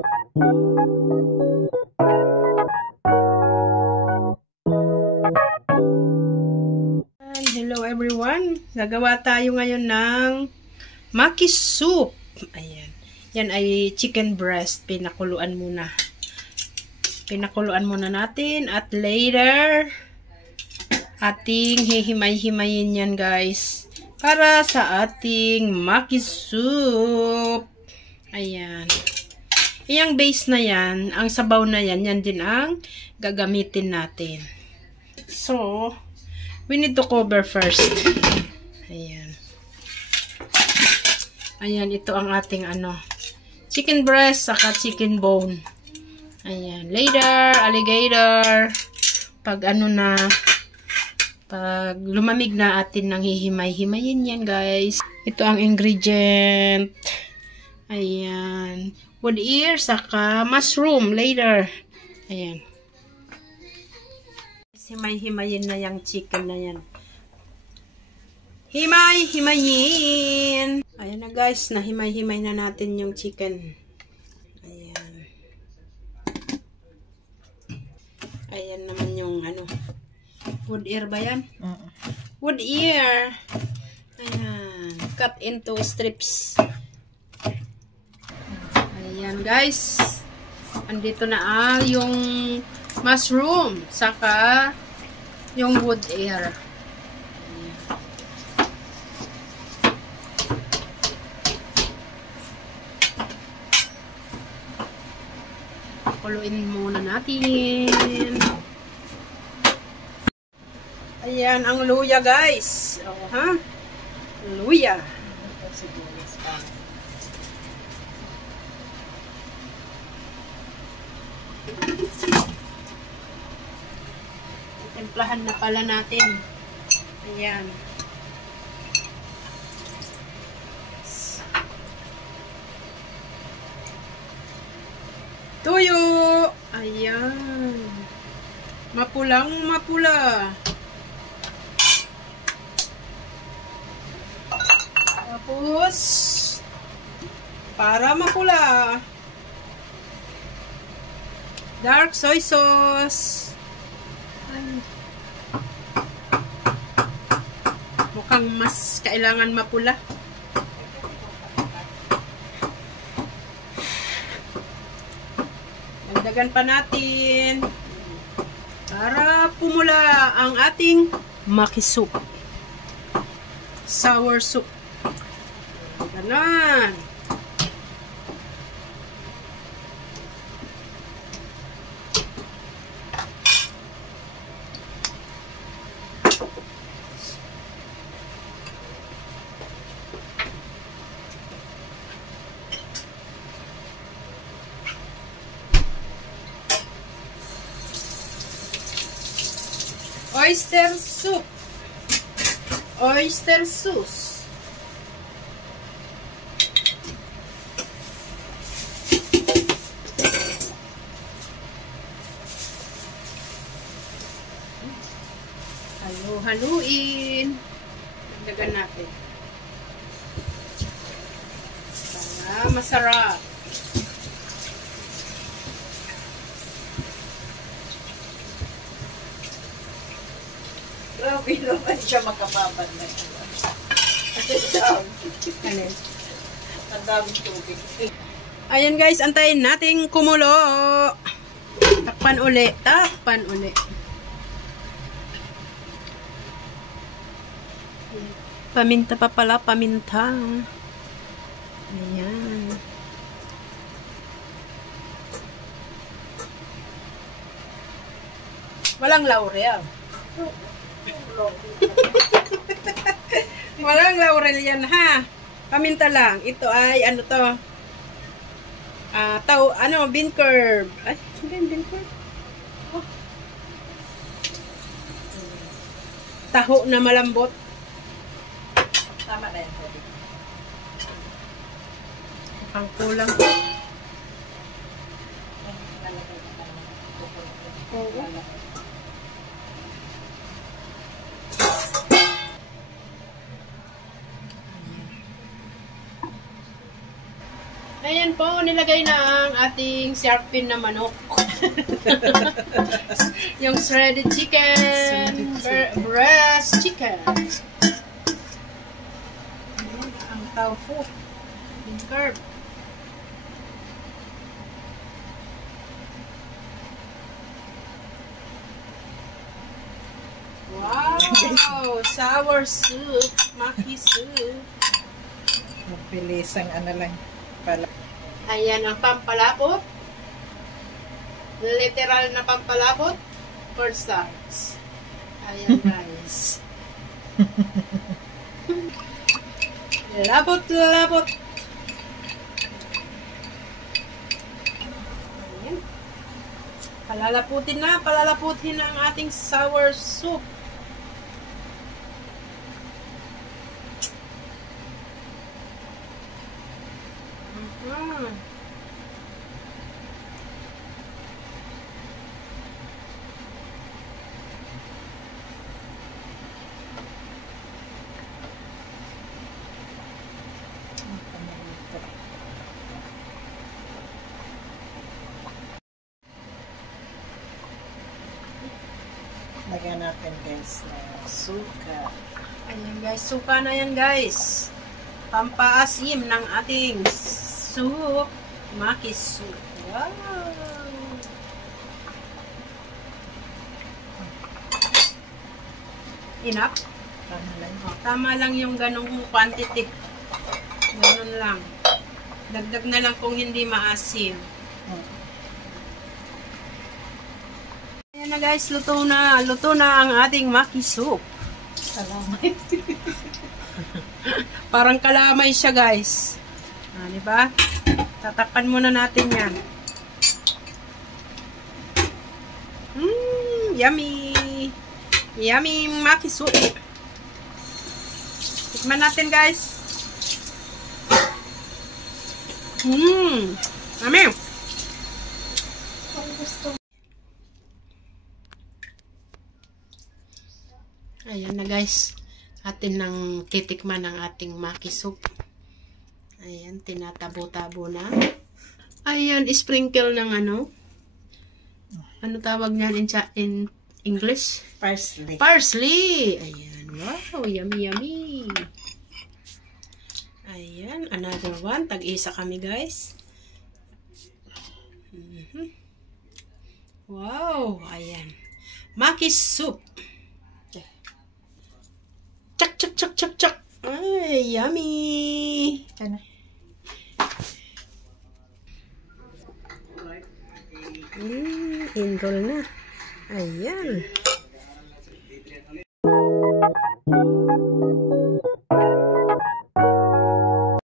Hello everyone! Gagawa tayo ngayon ng maki soup. Ayan. Yan ay chicken breast. Pinakuluan muna. Pinakuluan muna natin at later ating hihimay-himayin yan guys. Para sa ating maki soup. Ayan. Iyang base na yan, ang sabaw na yan, yan din ang gagamitin natin. So, we need to cover first. Ayan. Ayan, ito ang ating chicken breast, saka chicken bone. Ayan. Later, alligator. Pag pag lumamig na atin nang hihimay-himayin yan, guys. Ito ang ingredient. Ayan. Wood ear, saka mushroom, later. Ayan. Himay-himayin na yung chicken na yan. Himay-himayin! Ayan na guys, nahimay-himay na natin yung chicken. Ayan. Ayan naman yung wood ear ba yan? Wood ear. Ayan. Cut into strips. Ayan guys. Andito na yung mushroom. Saka yung wood ear. Kuluin muna natin. Ayan ang luya guys. Oh, ha? Luya. Templahan na pala natin. Ayan. Tuyo. Ayan. Mapulang mapula. Tapos, para mapula, dark soy sauce. Ay. Mukhang mas kailangan mapula. Dagdagan pa natin para pumula ang ating maki soup. Sour soup. Ganon. Oyster soup. Oyster sauce. Halu-haluin. Dagdagan natin. Para masarap. Grabe naman siya makapapad na ito. Ang daming tubig. Ayan guys, antayin nating kumulo. Takpan uli. Takpan uli. Paminta pa pala, paminta. Ayan. Walang laurel. Walang laurel yan ha. Paminta lang. Ito ay bean curd. Ay, bean curd. Oh. Taho na malambot. Tama na yan. Ang kulang. Oo. Ayan po, nilagay na ang ating shark fin na manok. Yung shredded chicken, breast chicken. Ang tofu. Yung curd. Wow! Sour soup. Maki soup. Mabilis ang ano lang pala. Ayan ang pampalapot. Literal na pampalapot. For starts. Ayan guys. Labot, labot. Ayan. Palalaputin na ang ating sour soup. Lagyan natin guys na suka. Ayan guys, suka na yan guys. Pampaasim ng ating soup. Maki soup. Wow! Enough? Tama lang. Oh, tama lang yung ganong quantity. Ganon lang. Dagdag na lang kung hindi maasim. Ayan na guys, luto na. Luto na ang ating maki soup. Salamat. Parang kalamay siya guys. Ah, di ba? Tatakpan muna natin yan. Yummy! Yummy maki soup. Tikman natin guys. Yummy! Ayan na guys. Atin nang titikman ang ating maki soup. Ayan, tinatabo-tabo na. Ayan, sprinkle ng ano? Ano tawag niyan in English? Parsley. Parsley! Ayan, wow, yummy, yummy. Ayan, another one. Tag-isa kami guys. Wow, ayan. Maki soup. Chak, chak, chak, chak, chak. Ay, yummy. Ano? Enroll na. Ayan.